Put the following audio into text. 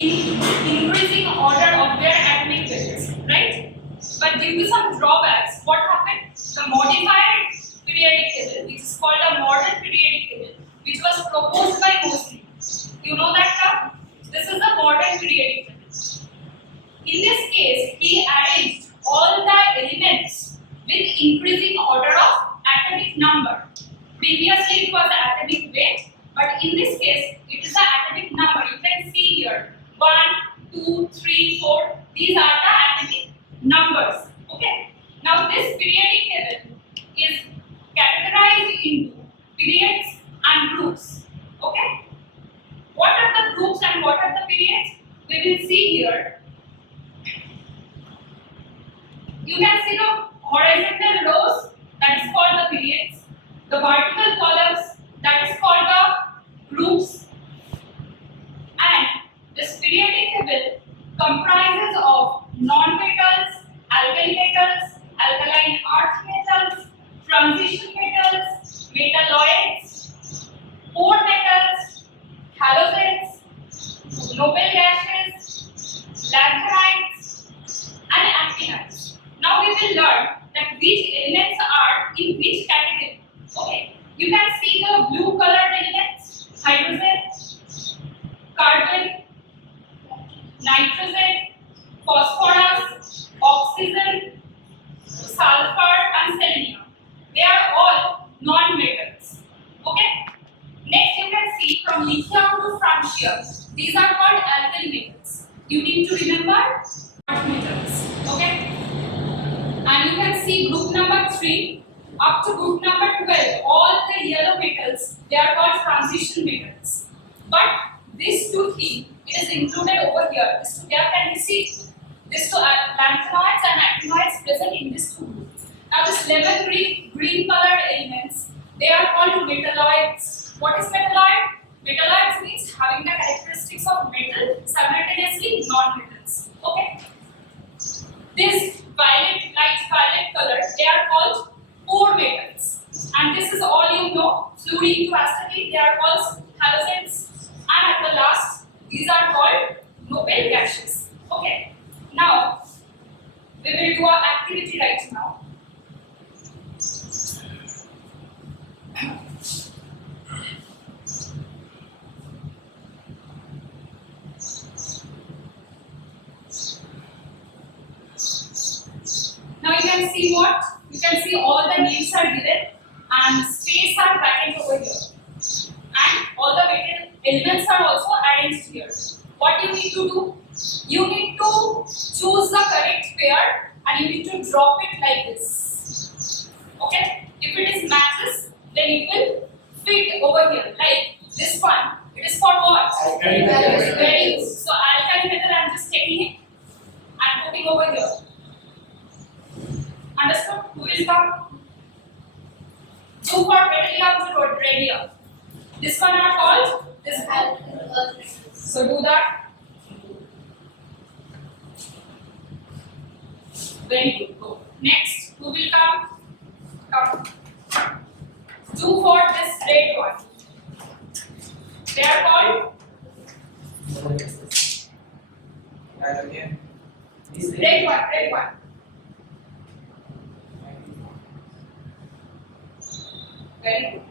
increasing order of their atomic weights, right? But due to some drawbacks, what happened? The modified periodic table, which is called a modern periodic table, which was proposed by Mullick. You know that term? This is the modern periodic table. In this case, he arranged all the elements with increasing order of atomic number. Previously, it was the atomic weight, but in this case, it is the atomic number. You can see here 1, 2, 3, 4. These are the atomic numbers. Okay. Now, this periodic table is categorized into periods and groups. Okay. What are the groups and what are the periods? We will see here. You can see the horizontal rows, that is called the periods. The vertical columns, that is called the groups. And this periodic table comprises of non-metals, alkali metals, alkaline earth metals, transition metals, metalloids, core metals, halogens, noble gases, lanthanides, and actinides. Now we will learn that which elements are in which category. Okay, you can see the blue colored elements: hydrogen, carbon, nitrogen, phosphorus, oxygen, sulfur, and selenium. They are all non-metals. Okay. Next, you can see from lithium to francium. These are called alkali metals. You need to remember metals. Okay. And you can see group number 3 up to group number 12. All the yellow metals, they are called transition metals. But these two things, it is included over here. These two, where can you see? These two lanthanides and actinides present in this two groups. Now this lemon green colored elements, they are called metalloids. What is metalloid? Metalloids means having the characteristics of metal, simultaneously non-metals. Okay. This light violet color, they are called core metals. And this is all you know. Fluorine to astatine, they are called halogens. And at the last, these are called noble gases. Okay. Now, we will do our activity right now. Now you can see what? You can see all the names are given and space are vacant over here. And all the metal elements are also arranged here. What you need to do? You need to choose the correct pair and you need to drop it like this. Okay? If it is matches, then it will fit over here. Like this one. It is for what? Alkali metal. Very good. So alkali metal I am just taking it and putting over here. Understood? Who will come? Do for beryllium to rhodium. This one are called this alkali. So do that. Very good. Go. Next, who will come? Come. Do for this red one. They are called red one. Red one. Very good.